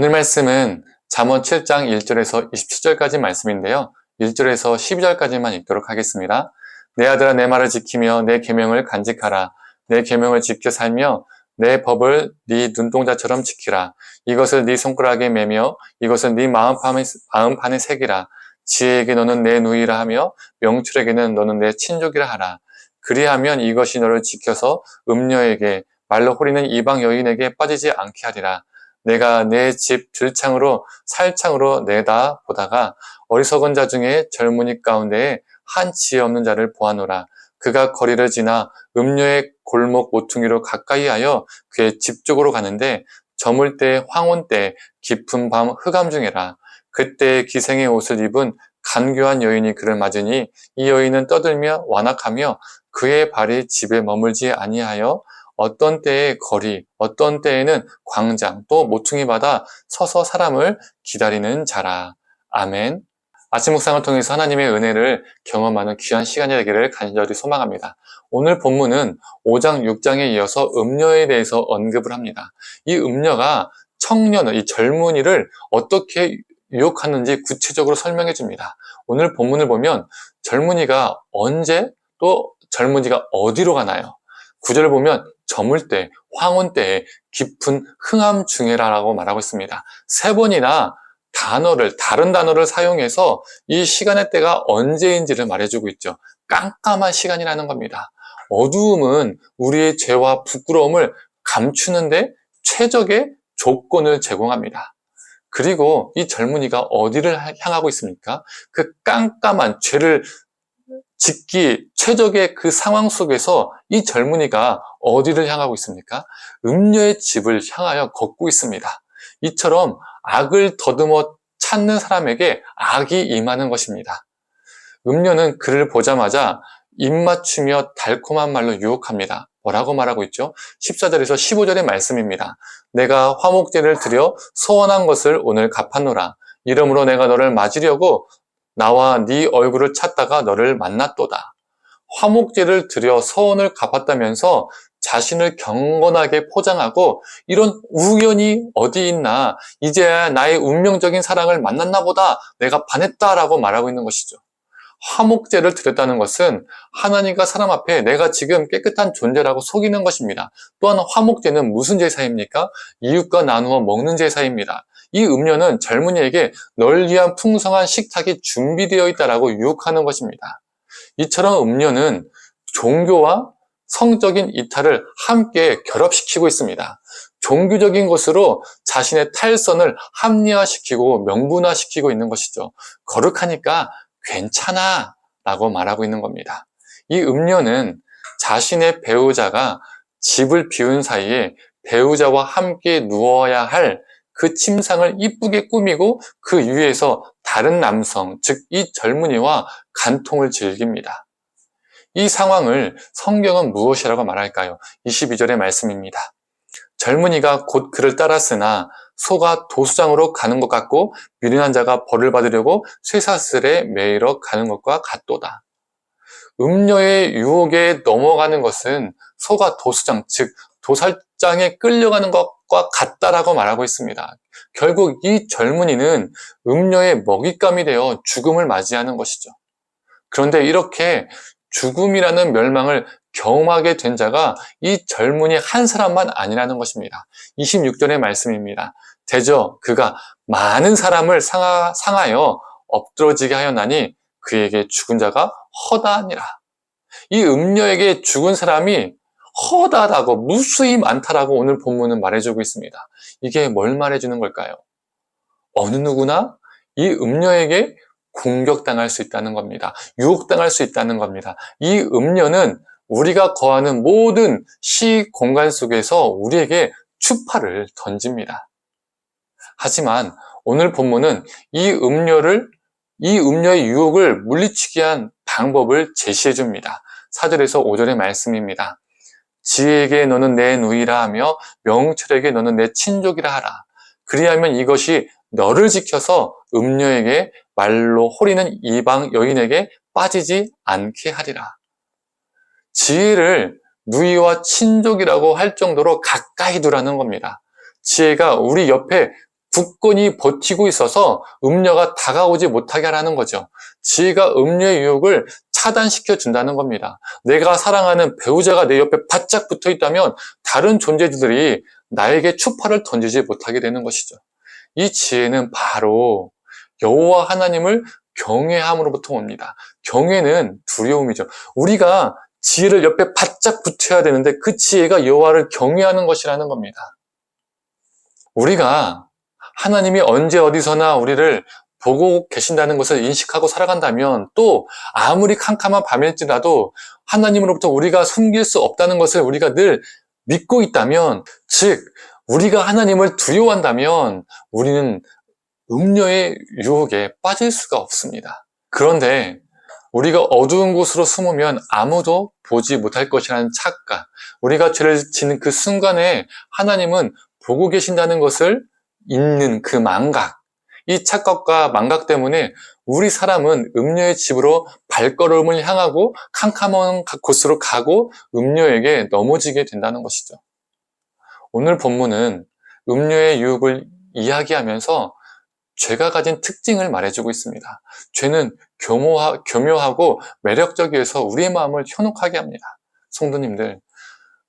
오늘 말씀은 잠언 7장 1절에서 27절까지 말씀인데요. 1절에서 12절까지만 읽도록 하겠습니다. 내 아들아 내 말을 지키며 내 계명을 간직하라. 내 계명을 지켜 살며 내 법을 네 눈동자처럼 지키라. 이것을 네 손가락에 매며 이것을 네 마음판에 새기라. 지혜에게 너는 내 누이라 하며 명철에게는 너는 내 친족이라 하라. 그리하면 이것이 너를 지켜서 음녀에게 말로 호리는 이방 여인에게 빠지지 않게 하리라. 내가 내 집 들창으로 살창으로 내다 보다가 어리석은 자 중에 젊은이 가운데에 한 지혜 없는 자를 보아노라. 그가 거리를 지나 음녀의 골목 모퉁이로 가까이 하여 그의 집 쪽으로 가는데 저물 때 황혼 때 깊은 밤 흑암 중에라. 그때 기생의 옷을 입은 간교한 여인이 그를 맞으니 이 여인은 떠들며 완악하며 그의 발이 집에 머물지 아니하여 어떤 때에 거리, 어떤 때에는 광장, 또 모퉁이마다 서서 사람을 기다리는 자라. 아멘. 아침 묵상을 통해서 하나님의 은혜를 경험하는 귀한 시간이 되기를 간절히 소망합니다. 오늘 본문은 5장, 6장에 이어서 음녀에 대해서 언급을 합니다. 이 음녀가 청년을, 이 젊은이를 어떻게 유혹하는지 구체적으로 설명해 줍니다. 오늘 본문을 보면 젊은이가 언제 또 젊은이가 어디로 가나요? 9절을 보면 저물 때, 황혼 때에 깊은 흥암 중에라라고 말하고 있습니다. 3번이나 다른 단어를 사용해서 이 시간의 때가 언제인지를 말해주고 있죠. 깜깜한 시간이라는 겁니다. 어두움은 우리의 죄와 부끄러움을 감추는데 최적의 조건을 제공합니다. 그리고 이 젊은이가 어디를 향하고 있습니까? 그 깜깜한 죄를 짓기 최적의 그 상황 속에서 이 젊은이가 어디를 향하고 있습니까? 음녀의 집을 향하여 걷고 있습니다. 이처럼 악을 더듬어 찾는 사람에게 악이 임하는 것입니다. 음녀는 그를 보자마자 입맞추며 달콤한 말로 유혹합니다. 뭐라고 말하고 있죠? 14절에서 15절의 말씀입니다. 내가 화목제를 드려 소원한 것을 오늘 갚았노라. 이러므로 내가 너를 맞으려고 나와 네 얼굴을 찾다가 너를 만났도다. 화목제를 드려 소원을 갚았다면서 자신을 경건하게 포장하고 이런 우연이 어디 있나, 이제야 나의 운명적인 사랑을 만났나 보다, 내가 반했다라고 말하고 있는 것이죠. 화목제를 드렸다는 것은 하나님과 사람 앞에 내가 지금 깨끗한 존재라고 속이는 것입니다. 또한 화목제는 무슨 제사입니까? 이웃과 나누어 먹는 제사입니다. 이 음료는 젊은이에게 널 위한 풍성한 식탁이 준비되어 있다라고 유혹하는 것입니다. 이처럼 음료는 종교와 성적인 이탈을 함께 결합시키고 있습니다. 종교적인 것으로 자신의 탈선을 합리화시키고 명분화시키고 있는 것이죠. 거룩하니까 괜찮아 라고 말하고 있는 겁니다. 이 음료는 자신의 배우자가 집을 비운 사이에 배우자와 함께 누워야 할 그 침상을 이쁘게 꾸미고 그 위에서 다른 남성, 즉 이 젊은이와 간통을 즐깁니다. 이 상황을 성경은 무엇이라고 말할까요? 22절의 말씀입니다. 젊은이가 곧 그를 따랐으나 소가 도수장으로 가는 것 같고 미련한 자가 벌을 받으려고 쇠사슬에 매이러 가는 것과 같도다. 음녀의 유혹에 넘어가는 것은 소가 도수장, 즉 도살장에 끌려가는 것과 같다라고 말하고 있습니다. 결국 이 젊은이는 음녀의 먹잇감이 되어 죽음을 맞이하는 것이죠. 그런데 이렇게 죽음이라는 멸망을 경험하게 된 자가 이 젊은이 한 사람만 아니라는 것입니다. 26절의 말씀입니다. 대저 그가 많은 사람을 상하여 엎드러지게 하였나니 그에게 죽은 자가 허다하니라. 이 음녀에게 죽은 사람이 허다하다고 무수히 많다라고 오늘 본문은 말해주고 있습니다. 이게 뭘 말해주는 걸까요? 어느 누구나 이 음녀에게 공격당할 수 있다는 겁니다. 유혹당할 수 있다는 겁니다. 이 음녀는 우리가 거하는 모든 시 공간 속에서 우리에게 추파를 던집니다. 하지만 오늘 본문은 이 음녀의 유혹을 물리치기 위한 방법을 제시해 줍니다. 4절에서 5절의 말씀입니다. 지혜에게 너는 내 누이라 하며 명철에게 너는 내 친족이라 하라. 그리하면 이것이 너를 지켜서 음녀에게 말로 호리는 이방 여인에게 빠지지 않게 하리라. 지혜를 누이와 친족이라고 할 정도로 가까이 두라는 겁니다. 지혜가 우리 옆에 굳건히 버티고 있어서 음녀가 다가오지 못하게 하라는 거죠. 지혜가 음녀의 유혹을 차단시켜 준다는 겁니다. 내가 사랑하는 배우자가 내 옆에 바짝 붙어 있다면 다른 존재들이 나에게 추파를 던지지 못하게 되는 것이죠. 이 지혜는 바로 여호와 하나님을 경외함으로부터 옵니다. 경외는 두려움이죠. 우리가 지혜를 옆에 바짝 붙여야 되는데 그 지혜가 여호와를 경외하는 것이라는 겁니다. 우리가 하나님이 언제 어디서나 우리를 보고 계신다는 것을 인식하고 살아간다면 또 아무리 캄캄한 밤일지라도 하나님으로부터 우리가 숨길 수 없다는 것을 우리가 늘 믿고 있다면, 즉 우리가 하나님을 두려워한다면 우리는 음녀의 유혹에 빠질 수가 없습니다. 그런데 우리가 어두운 곳으로 숨으면 아무도 보지 못할 것이라는 착각, 우리가 죄를 짓는 그 순간에 하나님은 보고 계신다는 것을 잊는 그 망각, 이 착각과 망각 때문에 우리 사람은 음녀의 집으로 발걸음을 향하고 캄캄한 곳으로 가고 음녀에게 넘어지게 된다는 것이죠. 오늘 본문은 음녀의 유혹을 이야기하면서 죄가 가진 특징을 말해주고 있습니다. 죄는 교묘하고 매력적이어서 우리의 마음을 현혹하게 합니다. 성도님들,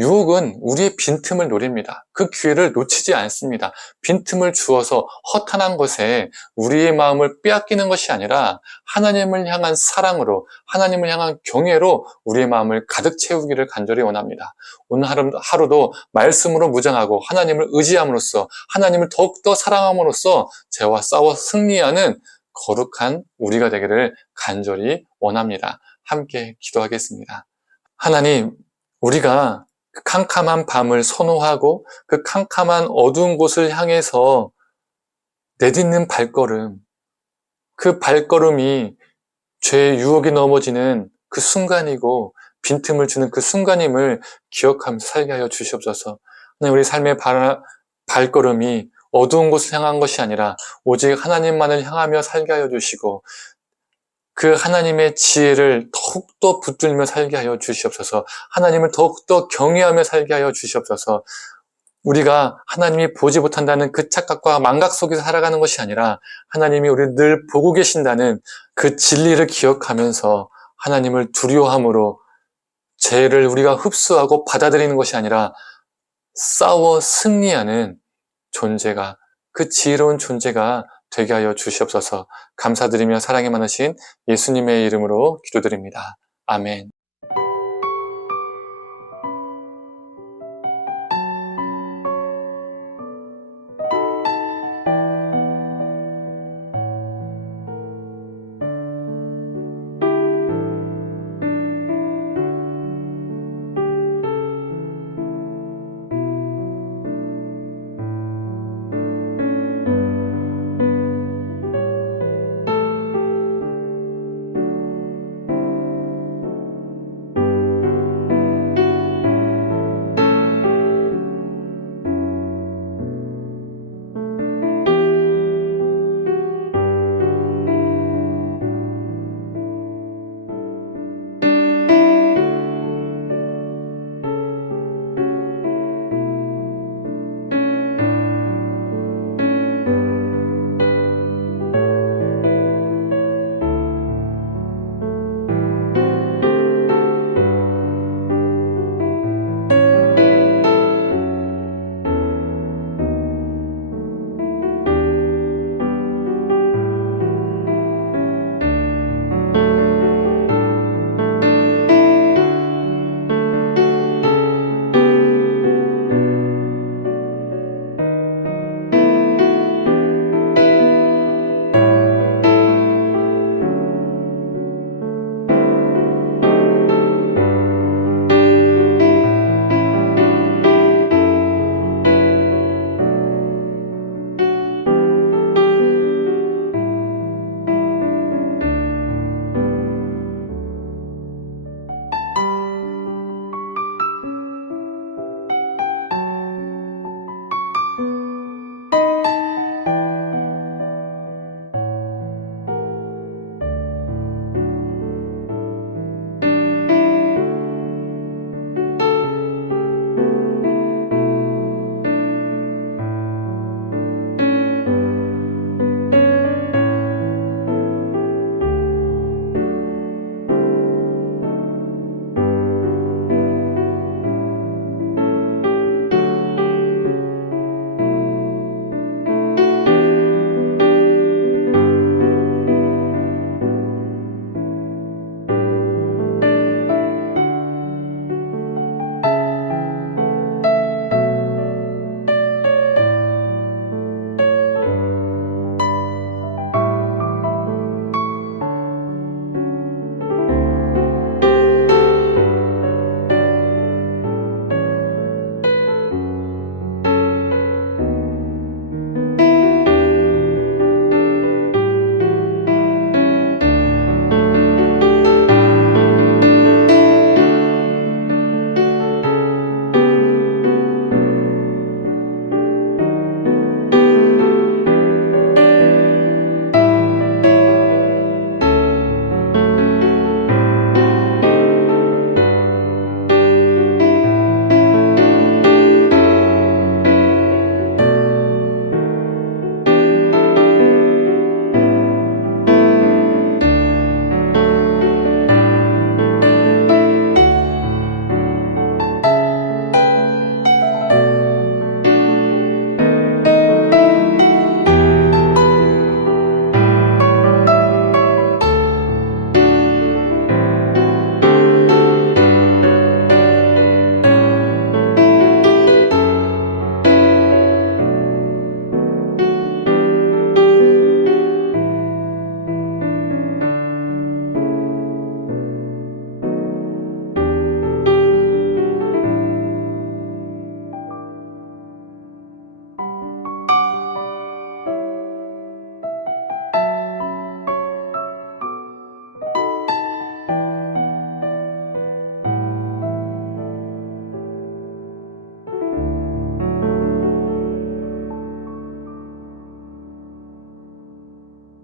유혹은 우리의 빈틈을 노립니다. 그 기회를 놓치지 않습니다. 빈틈을 주어서 허탄한 것에 우리의 마음을 빼앗기는 것이 아니라 하나님을 향한 사랑으로, 하나님을 향한 경외로 우리의 마음을 가득 채우기를 간절히 원합니다. 오늘 하루도 말씀으로 무장하고 하나님을 의지함으로써, 하나님을 더욱더 사랑함으로써 죄와 싸워 승리하는 거룩한 우리가 되기를 간절히 원합니다. 함께 기도하겠습니다. 하나님, 우리가 그 캄캄한 밤을 선호하고 그 캄캄한 어두운 곳을 향해서 내딛는 발걸음, 그 발걸음이 죄의 유혹에 넘어지는 그 순간이고 빈틈을 주는 그 순간임을 기억하면서 살게 하여 주시옵소서. 하나님, 우리 삶의 발걸음이 어두운 곳을 향한 것이 아니라 오직 하나님만을 향하며 살게 하여 주시고 그 하나님의 지혜를 더욱더 붙들며 살게 하여 주시옵소서. 하나님을 더욱더 경외하며 살게 하여 주시옵소서. 우리가 하나님이 보지 못한다는 그 착각과 망각 속에서 살아가는 것이 아니라 하나님이 우리를 늘 보고 계신다는 그 진리를 기억하면서 하나님을 두려워함으로 죄를 우리가 흡수하고 받아들이는 것이 아니라 싸워 승리하는 존재가, 그 지혜로운 존재가 되게 하여 주시옵소서. 감사드리며 사랑이 많으신 예수님의 이름으로 기도드립니다. 아멘.